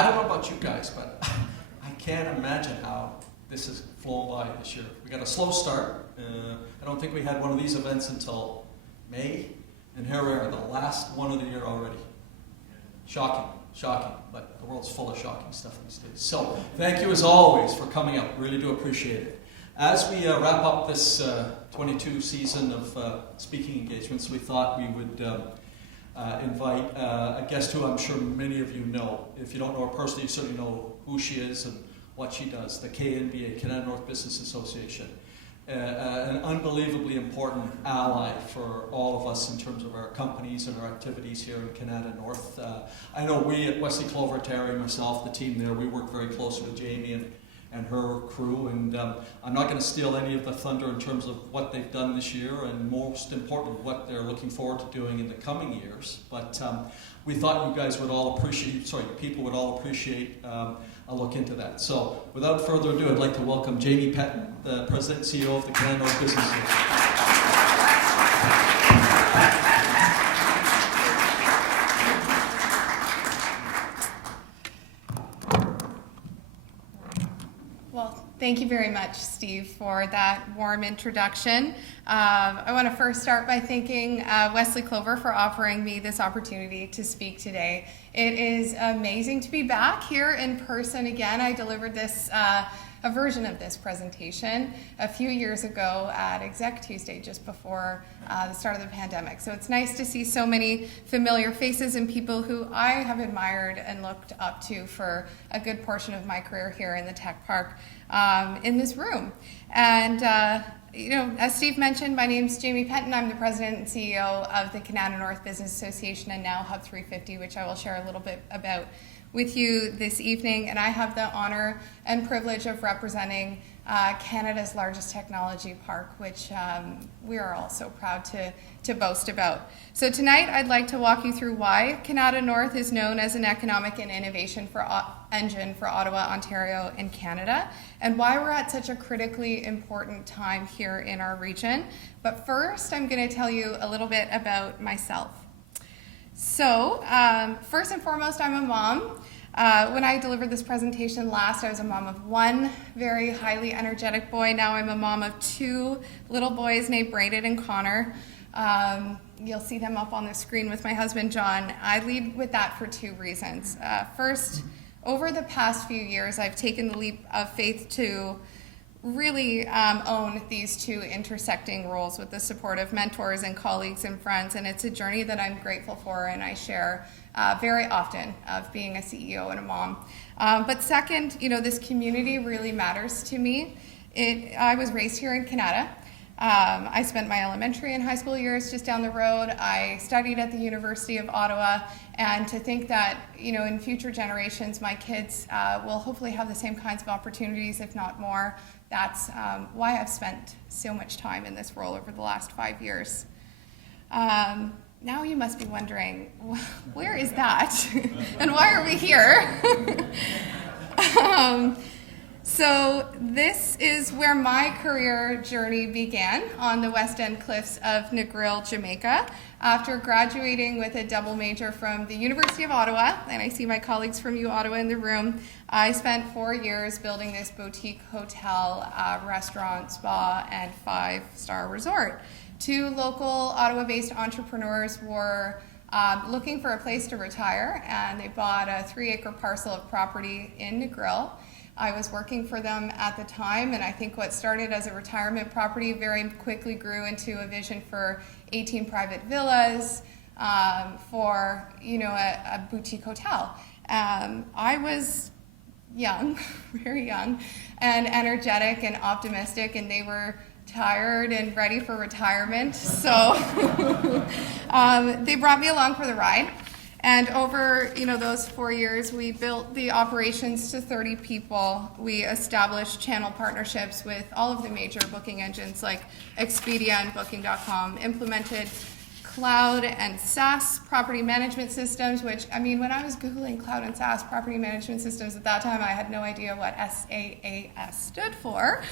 I don't know about you guys, but I can't imagine how this has flown by this year. We got a slow start. I don't think we had one of these events until May, and here we are, the last one of the year already. Shocking, but the world's full of shocking stuff these days. So thank you as always for coming out. Really do appreciate it. As we wrap up this 22 season of speaking engagements, we thought we would invite a guest who I'm sure many of you know. If you don't know her personally, you certainly know who she is and what she does, the KNBA, Canada North Business Association. An unbelievably important ally for all of us in terms of our companies and our activities here in Canada North. I know we at Wesley Clover, Terry, myself, the team there, we work very closely with Jamie and her crew, and I'm not going to steal any of the thunder in terms of what they've done this year, and most importantly, what they're looking forward to doing in the coming years. But we thought you guys would all appreciate, people would all appreciate a look into that. So without further ado, I'd like to welcome Jamie Petton, the President and CEO of the Canada North Business Association. Thank you very much, Steve, for that warm introduction. I want to first start by thanking Wesley Clover for offering me this opportunity to speak today. It is amazing to be back here in person again. I delivered this, a version of this presentation a few years ago at Exec Tuesday, just before the start of the pandemic. So it's nice to see so many familiar faces and people who I have admired and looked up to for a good portion of my career here in the Tech Park. In this room. And, as Steve mentioned, my name's Jamie Petton. I'm the President and CEO of the Canada North Business Association and now Hub 350, which I will share a little bit about with you this evening. And I have the honor and privilege of representing Canada's largest technology park, which we are all so proud to boast about. So tonight I'd like to walk you through why Canada North is known as an economic and innovation engine for Ottawa, Ontario, and Canada, and why we're at such a critically important time here in our region. But first, I'm going to tell you a little bit about myself. So, first and foremost, I'm a mom. When I delivered this presentation last, I was a mom of one very highly energetic boy. Now I'm a mom of two little boys named Braden and Connor. You'll see them up on the screen with my husband, John. I lead with that for two reasons. First, over the past few years, I've taken the leap of faith to really own these two intersecting roles with the support of mentors and colleagues and friends, and it's a journey that I'm grateful for and I share very often of being a CEO and a mom. But second, this community really matters to me. I was raised here in Canada. I spent my elementary and high school years just down the road. I studied at the University of Ottawa, and to think that, in future generations, my kids will hopefully have the same kinds of opportunities, if not more. That's why I've spent so much time in this role over the last 5 years. Now you must be wondering, where is that? And why are we here? So this is where my career journey began, on the West End cliffs of Negril, Jamaica. After graduating with a double major from the University of Ottawa, and I see my colleagues from Ottawa in the room, I spent 4 years building this boutique hotel, restaurant, spa, and 5-star resort. Two local Ottawa-based entrepreneurs were looking for a place to retire, and they bought a 3-acre parcel of property in Negril. I was working for them at the time, and I think what started as a retirement property very quickly grew into a vision for 18 private villas, for a boutique hotel. I was young, very young, and energetic and optimistic, and they were tired and ready for retirement, so they brought me along for the ride. And over those 4 years, we built the operations to 30 people. We established channel partnerships with all of the major booking engines like Expedia and Booking.com, implemented cloud and SaaS property management systems, which, when I was Googling cloud and SaaS property management systems at that time, I had no idea what SaaS stood for.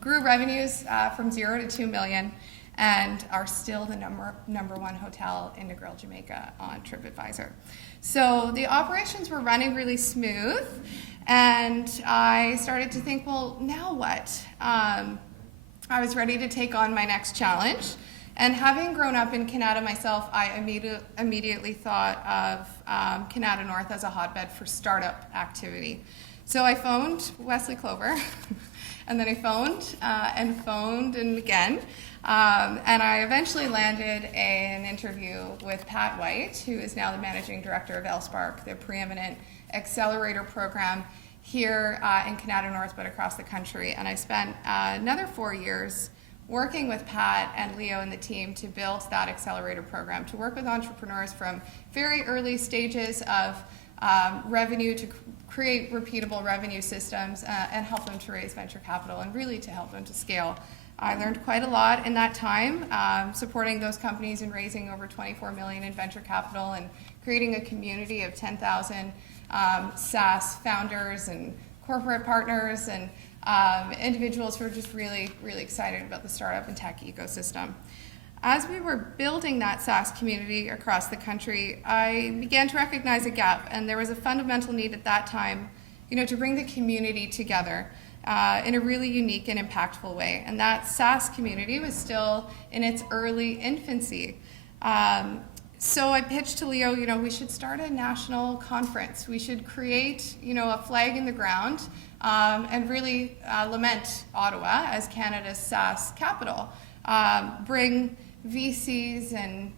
Grew revenues from 0 to 2 million. and are still the number one hotel in Negril, Jamaica on TripAdvisor. So the operations were running really smooth, and I started to think, well, now what? I was ready to take on my next challenge. And having grown up in Canada myself, I immediately thought of Canada North as a hotbed for startup activity. So I phoned Wesley Clover, and then I phoned and again. And I eventually landed an interview with Pat White, who is now the managing director of LSpark, the preeminent accelerator program here in Canada North, but across the country. And I spent another 4 years working with Pat and Leo and the team to build that accelerator program, to work with entrepreneurs from very early stages of revenue to create repeatable revenue systems and help them to raise venture capital and really to help them to scale. I learned quite a lot in that time, supporting those companies and raising over 24 million in venture capital and creating a community of 10,000 SaaS founders and corporate partners and individuals who are just really, really excited about the startup and tech ecosystem. As we were building that SaaS community across the country, I began to recognize a gap, and there was a fundamental need at that time, to bring the community together in a really unique and impactful way. And that SaaS community was still in its early infancy. So I pitched to Leo, we should start a national conference. We should create, a flag in the ground and really lament Ottawa as Canada's SaaS capital. Bring VCs and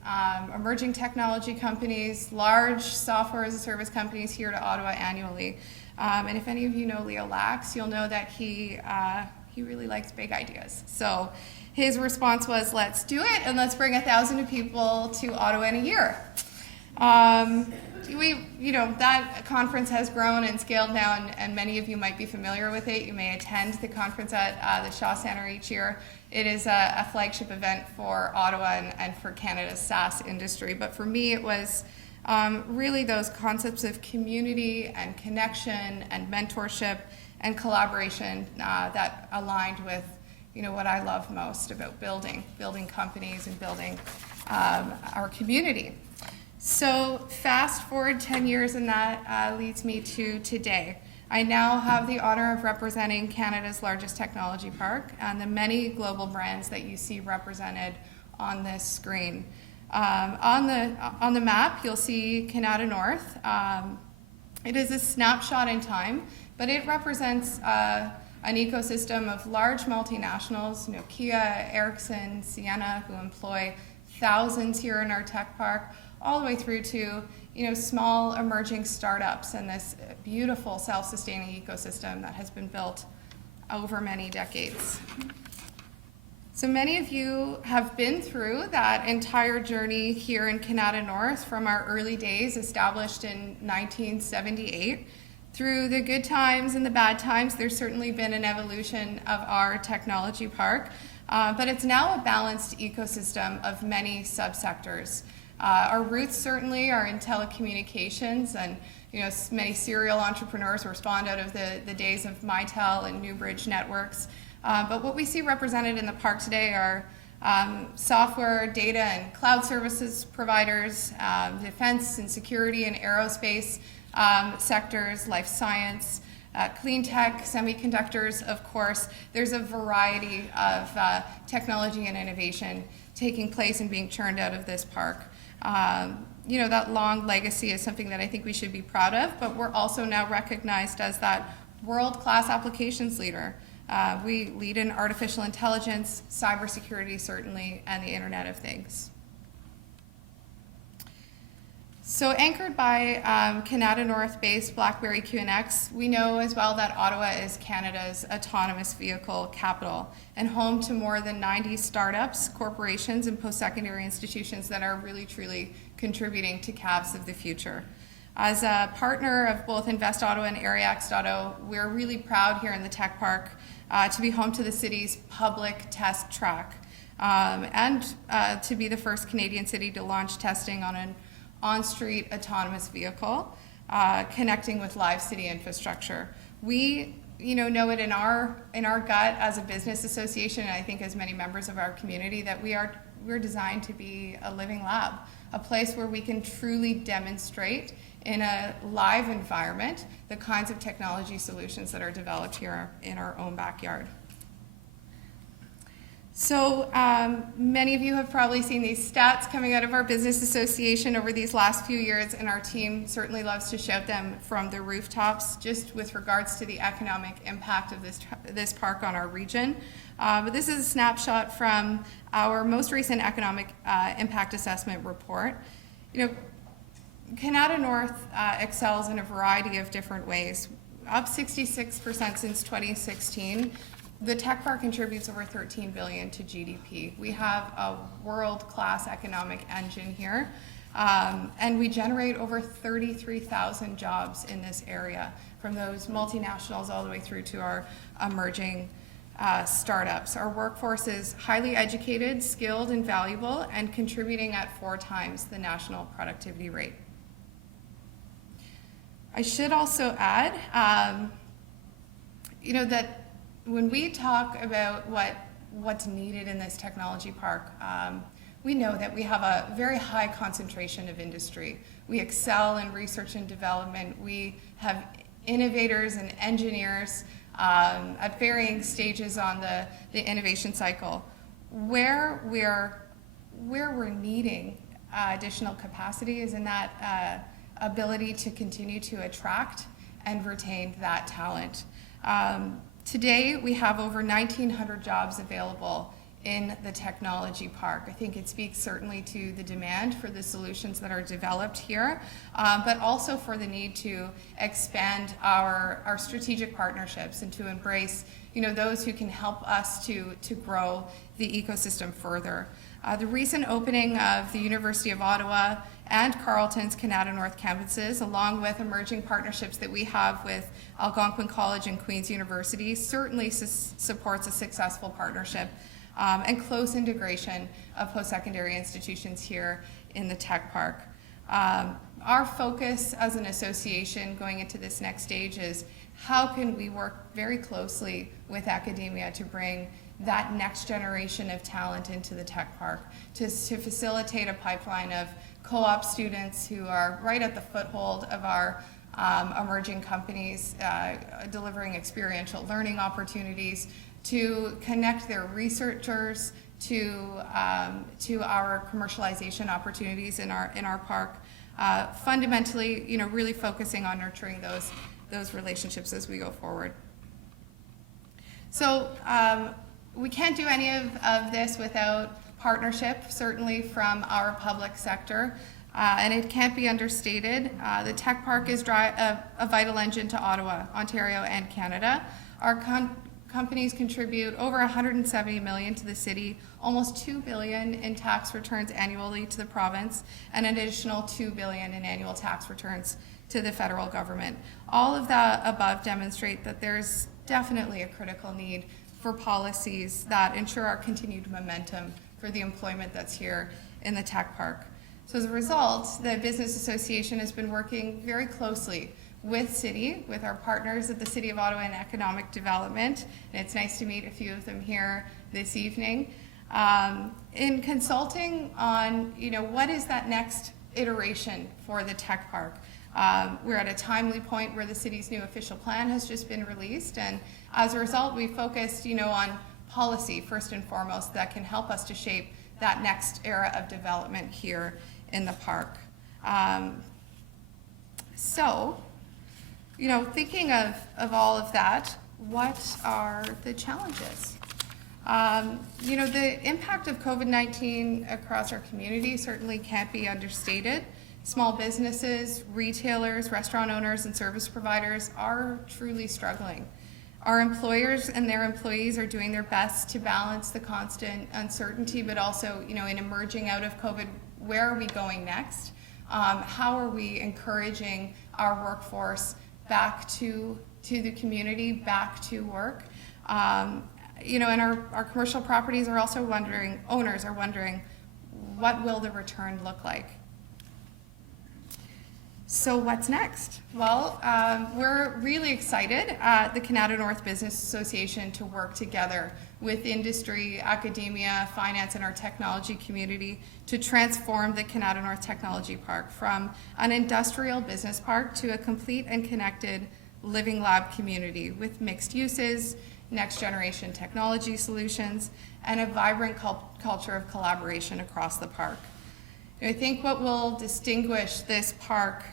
emerging technology companies, large software as a service companies here to Ottawa annually. And if any of you know Leo Lax, you'll know that he really likes big ideas. So his response was, let's do it, and let's bring 1,000 people to Ottawa in a year. That conference has grown and scaled now, and many of you might be familiar with it. You may attend the conference at the Shaw Centre each year. It is a flagship event for Ottawa and for Canada's SaaS industry. But for me, it was really those concepts of community and connection and mentorship and collaboration that aligned with what I love most about building companies and building our community. So fast forward 10 years, and that leads me to today. I now have the honor of representing Canada's largest technology park and the many global brands that you see represented on this screen. On the map, you'll see Canada North. It is a snapshot in time, but it represents an ecosystem of large multinationals, Kia, Ericsson, Sienna, who employ thousands here in our tech park, all the way through to small emerging startups and this beautiful self-sustaining ecosystem that has been built over many decades. So many of you have been through that entire journey here in Canada North from our early days, established in 1978. Through the good times and the bad times, there's certainly been an evolution of our technology park, but it's now a balanced ecosystem of many subsectors. Our roots certainly are in telecommunications, and many serial entrepreneurs were spawned out of the days of Mitel and Newbridge networks. But what we see represented in the park today are software, data, and cloud services providers, defense and security and aerospace sectors, life science, clean tech, semiconductors, of course. There's a variety of technology and innovation taking place and being churned out of this park. That long legacy is something that I think we should be proud of, but we're also now recognized as that world-class applications leader. We lead in artificial intelligence, cybersecurity certainly, and the Internet of Things. So anchored by Canada North-based BlackBerry QNX, we know as well that Ottawa is Canada's autonomous vehicle capital and home to more than 90 startups, corporations, and post-secondary institutions that are really, truly contributing to CAVs of the future. As a partner of both Invest Ottawa and AreaX.O, we're really proud here in the Tech Park to be home to the city's public test track and to be the first Canadian city to launch testing on an on-street autonomous vehicle connecting with live city infrastructure. We know it in our gut as a business association, and I think as many members of our community, that we're designed to be a living lab, a place where we can truly demonstrate in a live environment the kinds of technology solutions that are developed here in our own backyard. So many of you have probably seen these stats coming out of our business association over these last few years, and our team certainly loves to shout them from the rooftops, just with regards to the economic impact of this park on our region. But this is a snapshot from our most recent economic impact assessment report. Canada North excels in a variety of different ways. Up 66% since 2016. The tech park contributes over $13 billion to GDP. We have a world-class economic engine here, and we generate over 33,000 jobs in this area, from those multinationals all the way through to our emerging startups. Our workforce is highly educated, skilled, and valuable, and contributing at 4 times the national productivity rate. I should also add, that when we talk about what's needed in this technology park, we know that we have a very high concentration of industry. We excel in research and development. We have innovators and engineers at varying stages on the innovation cycle. Where we're needing additional capacity is in that ability to continue to attract and retain that talent. Today, we have over 1,900 jobs available in the technology park. I think it speaks certainly to the demand for the solutions that are developed here, but also for the need to expand our strategic partnerships and to embrace those who can help us to grow the ecosystem further. The recent opening of the University of Ottawa and Carleton's Canada North campuses, along with emerging partnerships that we have with Algonquin College and Queen's University, certainly supports a successful partnership and close integration of post-secondary institutions here in the tech park. Our focus as an association going into this next stage is how can we work very closely with academia to bring that next generation of talent into the tech park, to facilitate a pipeline of co-op students who are right at the foothold of our emerging companies, delivering experiential learning opportunities, to connect their researchers to our commercialization opportunities in our park. Fundamentally, really focusing on nurturing those relationships as we go forward. So we can't do any of this without partnership, certainly from our public sector, and it can't be understated. The tech park is a vital engine to Ottawa, Ontario, and Canada. Our companies contribute over $170 million to the city, almost $2 billion in tax returns annually to the province, and an additional $2 billion in annual tax returns to the federal government. All of that above demonstrate that there's definitely a critical need for policies that ensure our continued momentum for the employment that's here in the tech park. So as a result, the Business Association has been working very closely with our partners at the City of Ottawa in Economic Development, and it's nice to meet a few of them here this evening, in consulting on what is that next iteration for the tech park. We're at a timely point where the city's new official plan has just been released, and as a result, we focused on policy first and foremost that can help us to shape that next era of development here in the park. Thinking of all of that, what are the challenges? The impact of COVID-19 across our community certainly can't be understated. Small businesses, retailers, restaurant owners, and service providers are truly struggling. Our employers and their employees are doing their best to balance the constant uncertainty, but also, in emerging out of COVID, where are we going next? How are we encouraging our workforce back to the community, back to work? And our commercial properties are also owners are wondering, what will the return look like? So what's next? Well, we're really excited at the Canada North Business Association to work together with industry, academia, finance, and our technology community to transform the Canada North Technology Park from an industrial business park to a complete and connected living lab community with mixed uses, next generation technology solutions, and a vibrant culture of collaboration across the park. I think what will distinguish this park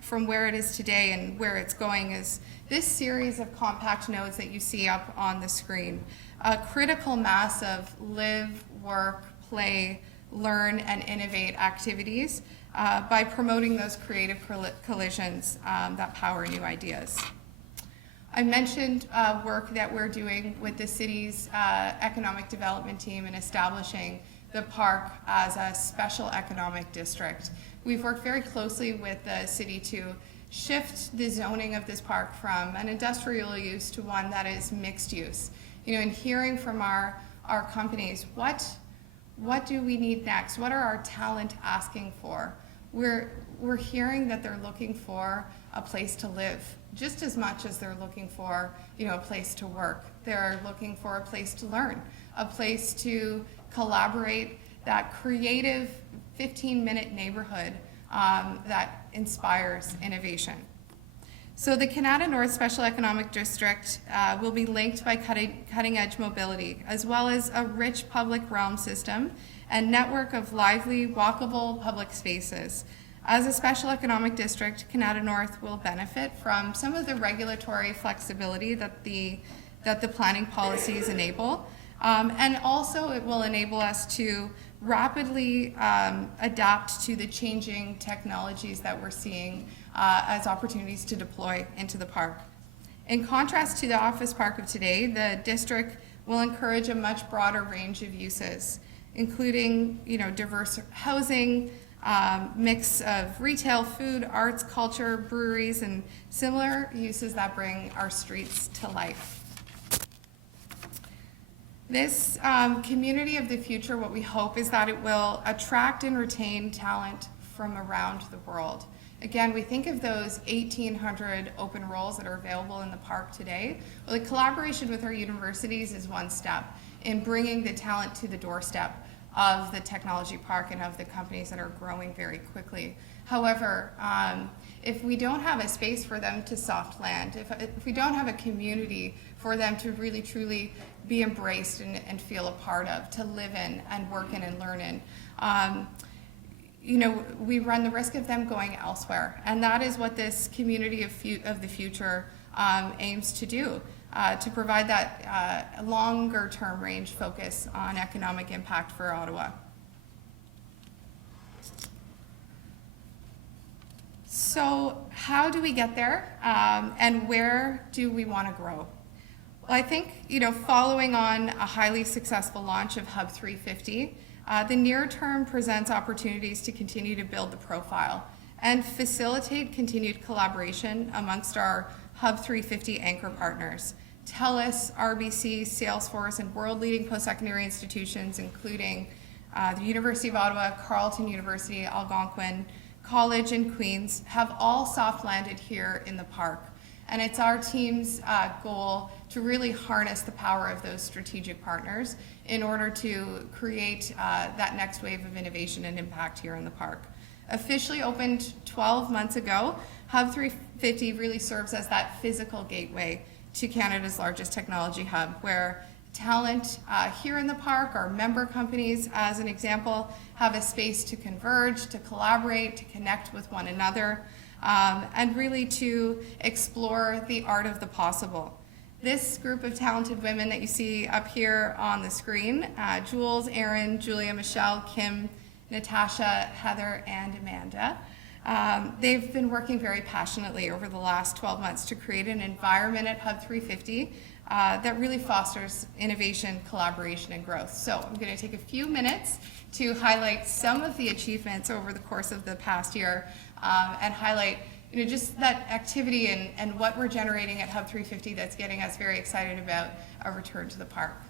from where it is today and where it's going is this series of compact nodes that you see up on the screen. A critical mass of live, work, play, learn, and innovate activities by promoting those creative collisions that power new ideas. I mentioned work that we're doing with the city's economic development team in establishing the park as a special economic district. We've worked very closely with the city to shift the zoning of this park from an industrial use to one that is mixed use. And hearing from our companies, what do we need next? What are our talent asking for? We're hearing that they're looking for a place to live just as much as they're looking for a place to work. They're looking for a place to learn, a place to collaborate, that creative 15-minute neighborhood that inspires innovation. So the Canada North Special Economic District will be linked by cutting-edge mobility, as well as a rich public realm system and network of lively, walkable public spaces. As a special economic district, Canada North will benefit from some of the regulatory flexibility that the planning policies enable, and also it will enable us to rapidly adapt to the changing technologies that we're seeing as opportunities to deploy into the park. In contrast to the office park of today, the district will encourage a much broader range of uses, including diverse housing, mix of retail, food, arts, culture, breweries, and similar uses that bring our streets to life. This community of the future, what we hope is that it will attract and retain talent from around the world. Again, we think of those 1,800 open roles that are available in the park today. Well, the collaboration with our universities is one step in bringing the talent to the doorstep of the technology park and of the companies that are growing very quickly. However, if we don't have a space for them to soft land, if we don't have a community for them to really truly be embraced and feel a part of, to live in and work in and learn in, we run the risk of them going elsewhere. And that is what this community of the future aims to do, to provide that longer term range focus on economic impact for Ottawa. So how do we get there, and where do we want to grow? Well, I think, following on a highly successful launch of Hub 350, the near term presents opportunities to continue to build the profile and facilitate continued collaboration amongst our Hub 350 anchor partners, TELUS, RBC, Salesforce, and world-leading post-secondary institutions, including the University of Ottawa, Carleton University, Algonquin College, and Queen's, have all soft landed here in the park. And it's our team's goal to really harness the power of those strategic partners in order to create that next wave of innovation and impact here in the park. Officially opened 12 months ago, Hub 350 really serves as that physical gateway to Canada's largest technology hub, where talent here in the park, our member companies, as an example, have a space to converge, to collaborate, to connect with one another, and really to explore the art of the possible. This group of talented women that you see up here on the screen, Jules, Erin, Julia, Michelle, Kim, Natasha, Heather, and Amanda, they've been working very passionately over the last 12 months to create an environment at Hub 350 that really fosters innovation, collaboration, and growth. So I'm going to take a few minutes to highlight some of the achievements over the course of the past year and highlight just that activity and what we're generating at Hub 350 that's getting us very excited about a return to the park.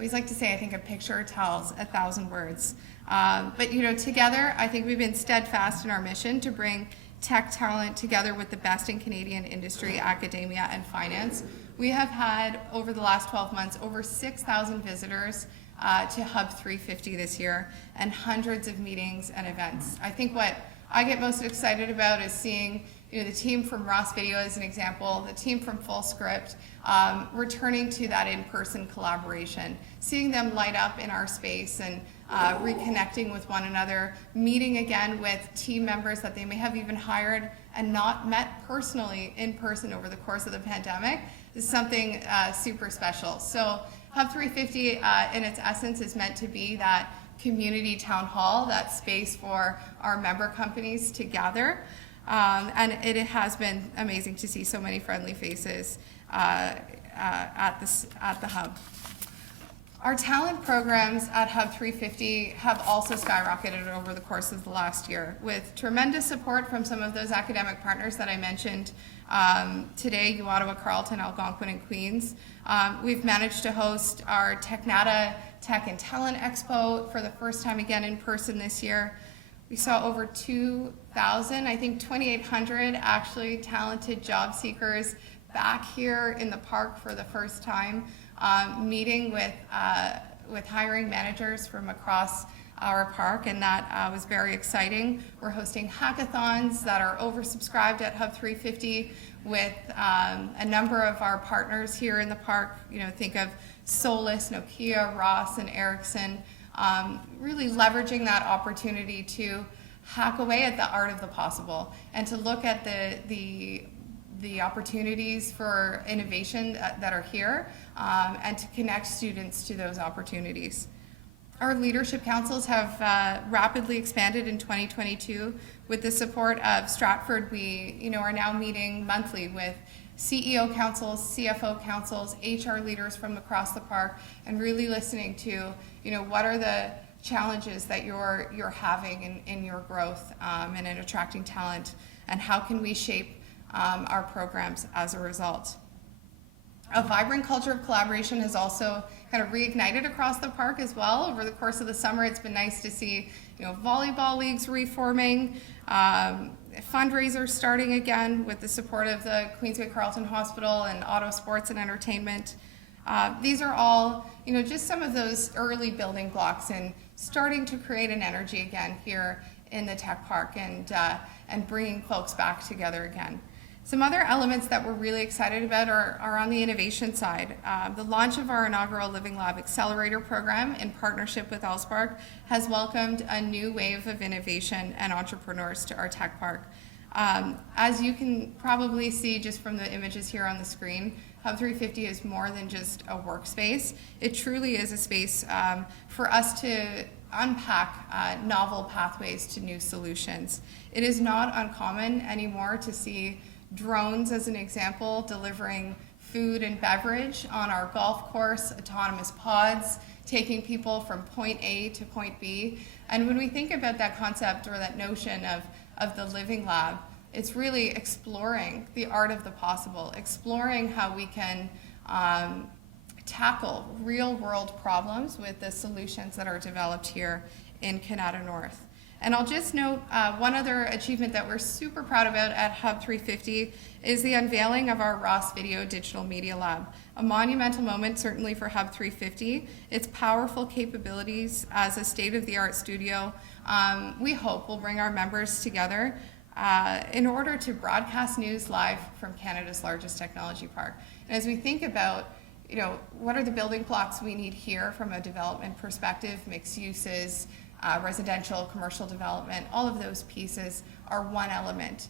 always like to say, I think a picture tells 1,000 words. But together, I think we've been steadfast in our mission to bring tech talent together with the best in Canadian industry, academia, and finance. We have had, over the last 12 months, over 6,000 visitors to Hub 350 this year, and hundreds of meetings and events. I think what I get most excited about is seeing the team from Ross Video as an example, the team from FullScript, returning to that in-person collaboration, seeing them light up in our space and reconnecting with one another, meeting again with team members that they may have even hired and not met personally in person over the course of the pandemic is something super special. So Hub 350 in its essence is meant to be that community town hall, that space for our member companies to gather. And it has been amazing to see so many friendly faces at the Hub. Our talent programs at Hub 350 have also skyrocketed over the course of the last year, with tremendous support from some of those academic partners that I mentioned today, U Ottawa, Carleton, Algonquin, and Queens. We've managed to host our TechNata Tech and Talent Expo for the first time again in person this year. We saw over 2,000, I think 2,800 actually talented job seekers back here in the park for the first time, meeting with hiring managers from across our park, and that was very exciting. We're hosting hackathons that are oversubscribed at Hub 350 with a number of our partners here in the park. Think of Solus, Nokia, Ross, and Ericsson. Really leveraging that opportunity to hack away at the art of the possible and to look at the opportunities for innovation that are here and to connect students to those opportunities. Our leadership councils have rapidly expanded in 2022 with the support of Stratford. We are now meeting monthly with CEO councils, CFO councils, HR leaders from across the park, and really listening to what are the challenges that you're having in your growth and in attracting talent, and how can we shape our programs as a result. A vibrant culture of collaboration has also kind of reignited across the park as well. Over the course of the summer, it's been nice to see volleyball leagues reforming, fundraisers starting again with the support of the Queensway Carleton Hospital and Auto Sports and Entertainment. These are all just some of those early building blocks in starting to create an energy again here in the tech park and bringing folks back together again. Some other elements that we're really excited about are on the innovation side. The launch of our inaugural Living Lab Accelerator program in partnership with Allspark has welcomed a new wave of innovation and entrepreneurs to our tech park. As you can probably see just from the images here on the screen, Hub 350 is more than just a workspace. It truly is a space for us to unpack novel pathways to new solutions. It is not uncommon anymore to see drones, as an example, delivering food and beverage on our golf course, autonomous pods, taking people from point A to point B. And when we think about that concept or that notion of the Living Lab, it's really exploring the art of the possible, exploring how we can tackle real world problems with the solutions that are developed here in Canada North. And I'll just note one other achievement that we're super proud about at Hub 350 is the unveiling of our Ross Video Digital Media Lab, a monumental moment certainly for Hub 350. Its powerful capabilities as a state-of-the-art studio, we hope will bring our members together in order to broadcast news live from Canada's largest technology park. And as we think about what are the building blocks we need here from a development perspective, mixed uses, residential, commercial development, all of those pieces are one element.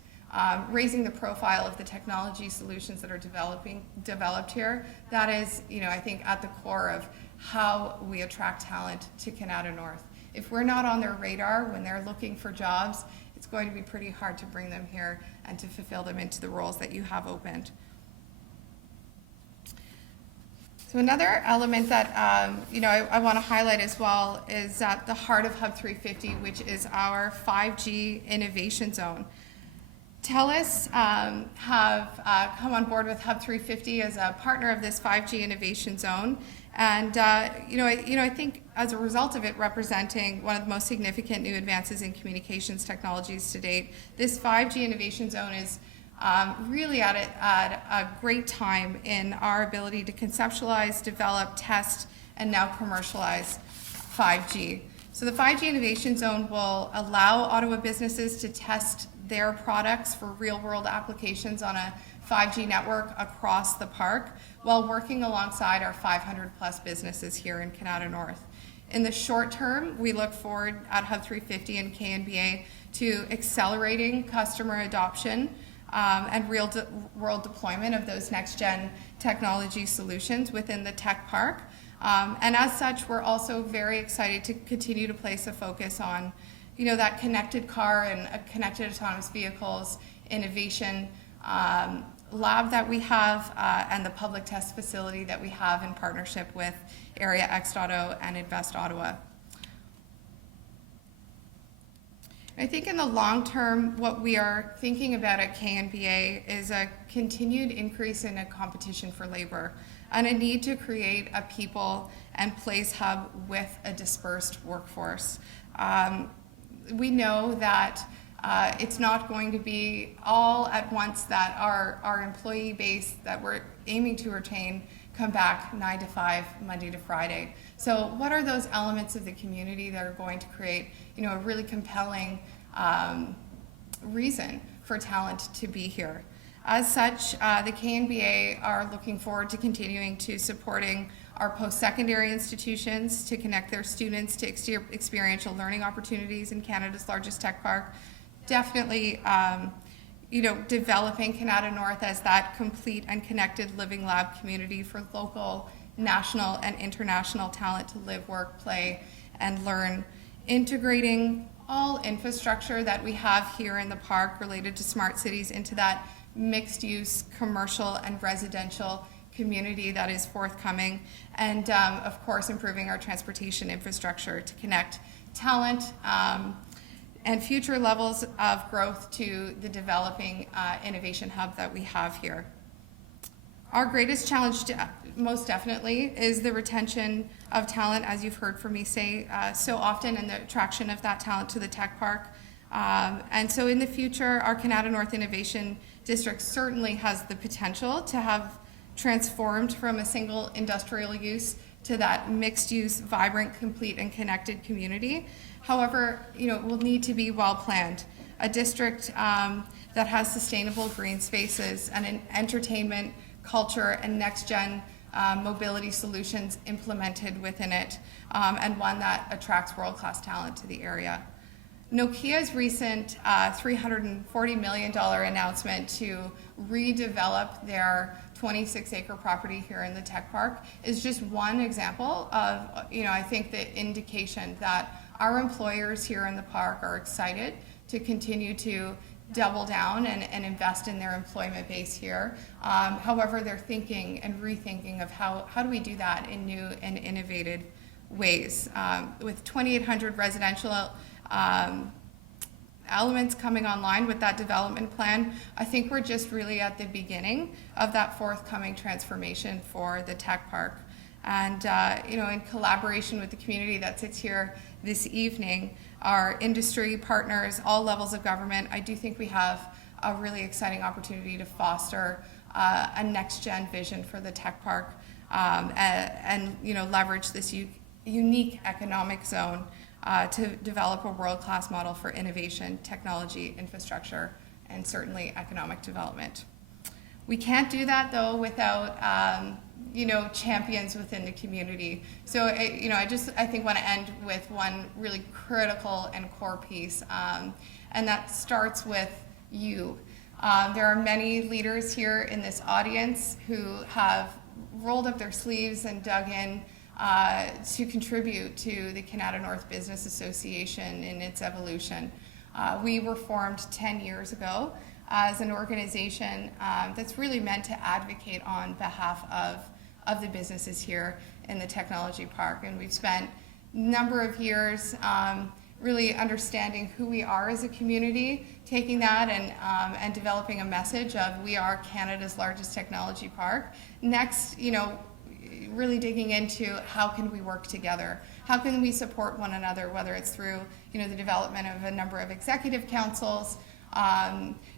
Raising the profile of the technology solutions that are developed here, that is, I think at the core of how we attract talent to Canada North. If we're not on their radar when they're looking for jobs, it's going to be pretty hard to bring them here and to fulfill them into the roles that you have opened. So another element that I want to highlight as well is at the heart of Hub 350, which is our 5G Innovation Zone. TELUS have come on board with Hub 350 as a partner of this 5G Innovation Zone, And I think as a result of it representing one of the most significant new advances in communications technologies to date, this 5G Innovation Zone is really at a great time in our ability to conceptualize, develop, test, and now commercialize 5G. So the 5G Innovation Zone will allow Ottawa businesses to test their products for real-world applications on a 5G network across the park while working alongside our 500-plus businesses here in Canada North. In the short term, we look forward at Hub 350 and KNBA to accelerating customer adoption and real-world deployment of those next-gen technology solutions within the tech park. And as such, we're also very excited to continue to place a focus on, that connected car and connected autonomous vehicles innovation lab that we have and the public test facility that we have in partnership with Area X.Auto and Invest Ottawa. I think in the long term, what we are thinking about at KNBA is a continued increase in a competition for labor and a need to create a people and place hub with a dispersed workforce. We know that it's not going to be all at once that our employee base that we're aiming to retain come back 9 to 5, Monday to Friday. So what are those elements of the community that are going to create, a really compelling reason for talent to be here? As such, the KNBA are looking forward to continuing to supporting our post-secondary institutions to connect their students to experiential learning opportunities in Canada's largest tech park. Definitely, developing Canada North as that complete and connected living lab community for local, national, and international talent to live, work, play, and learn. Integrating all infrastructure that we have here in the park related to smart cities into that mixed-use commercial and residential community that is forthcoming, and of course improving our transportation infrastructure to connect talent and future levels of growth to the developing innovation hub that we have here. Our greatest challenge, most definitely, is the retention of talent, as you've heard from me say so often, and the attraction of that talent to the tech park. And so in the future, our Canada North Innovation District certainly has the potential to have transformed from a single industrial use to that mixed-use, vibrant, complete, and connected community. However, it will need to be well planned. A district that has sustainable green spaces and an entertainment, culture, and next-gen mobility solutions implemented within it, and one that attracts world-class talent to the area. Nokia's recent $340 million announcement to redevelop their 26-acre property here in the tech park is just one example of, I think the indication that our employers here in the park are excited to continue to double down and invest in their employment base here. However, they're thinking and rethinking of how do we do that in new and innovative ways. With 2,800 residential elements coming online with that development plan, I think we're just really at the beginning of that forthcoming transformation for the tech park. And in collaboration with the community that sits here this evening, our industry partners, all levels of government, I do think we have a really exciting opportunity to foster a next-gen vision for the tech park and leverage this unique economic zone to develop a world-class model for innovation, technology, infrastructure, and certainly economic development. We can't do that, though, without champions within the community. So, I think want to end with one really critical and core piece, and that starts with you. There are many leaders here in this audience who have rolled up their sleeves and dug in to contribute to the Canada North Business Association in its evolution. We were formed 10 years ago as an organization that's really meant to advocate on behalf of the businesses here in the technology park. And we've spent a number of years really understanding who we are as a community, taking that and developing a message of we are Canada's largest technology park. Next, really digging into how can we work together, how can we support one another, whether it's through the development of a number of executive councils,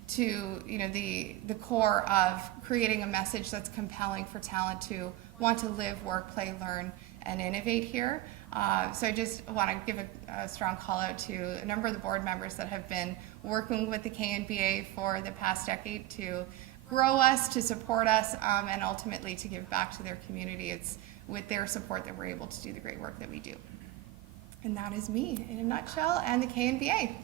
to the core of creating a message that's compelling for talent to want to live, work, play, learn, and innovate here. So I just want to give a strong call out to a number of the board members that have been working with the KNBA for the past decade to grow us, to support us, and ultimately to give back to their community. It's with their support that we're able to do the great work that we do. And that is me in a nutshell, and the KNBA.